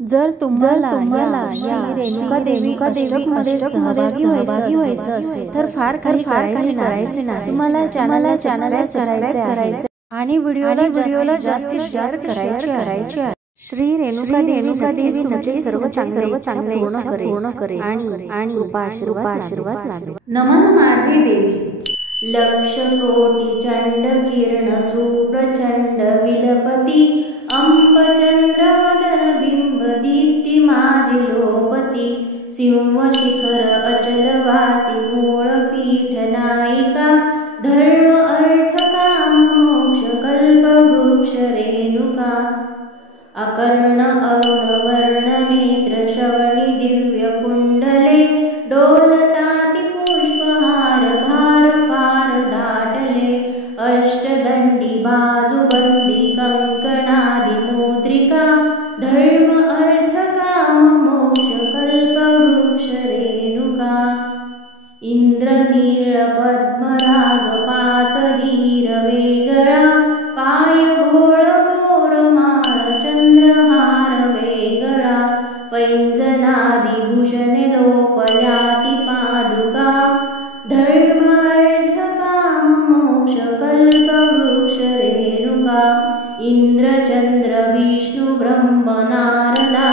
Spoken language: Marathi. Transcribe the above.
जर तुम्हाला या रेणुका देवी अष्टकमध्ये सहभागी व्हायचं असेल तर फार काही करायचे नाही। तुम्हाला चॅनलला सबस्क्राइब करायचे आणि व्हिडिओला जास्तीत जास्त करायचे आहे। श्री रेणुका देवी नक्की सर्व चांगले पूर्ण करेल आणि कृपा आशीर्वाद लाभेल। नमन माझी देवी, लक्ष कोटी चंड किरण सुप्रचंड विलपती, अंब चंद्र वदन बिंब दीप्ती माझी लोपती, सिंह शिखर अचल वासी मूळ पीठ नायिका, धर्म अर्थ काम मोक्ष कल्प वृक्ष रेणुका, अकर्ण अरुण वर्ण नेत्र श्रवणी दिव्य कुंडले, डोलताती पुष्पहार भार फार दाटले, अष्टदंडी बाजूबंदी कंकणादि मुद्रिका, धर्म अर्थ काम मोक्ष कल्प वृक्ष रेणुका, इंद्रनीळ पद्मराग पाच हिरवे गळा, पाय घोळ बोरमाळ चंद्रहार वेगळा, पैंजनादि भूषणे लोपल्याती पादुका, धर्म अर्थ काम मोक्ष कल्प वृक्ष रेणुका, इंद्र चंद्र विष्णु ब्रह्म नारदा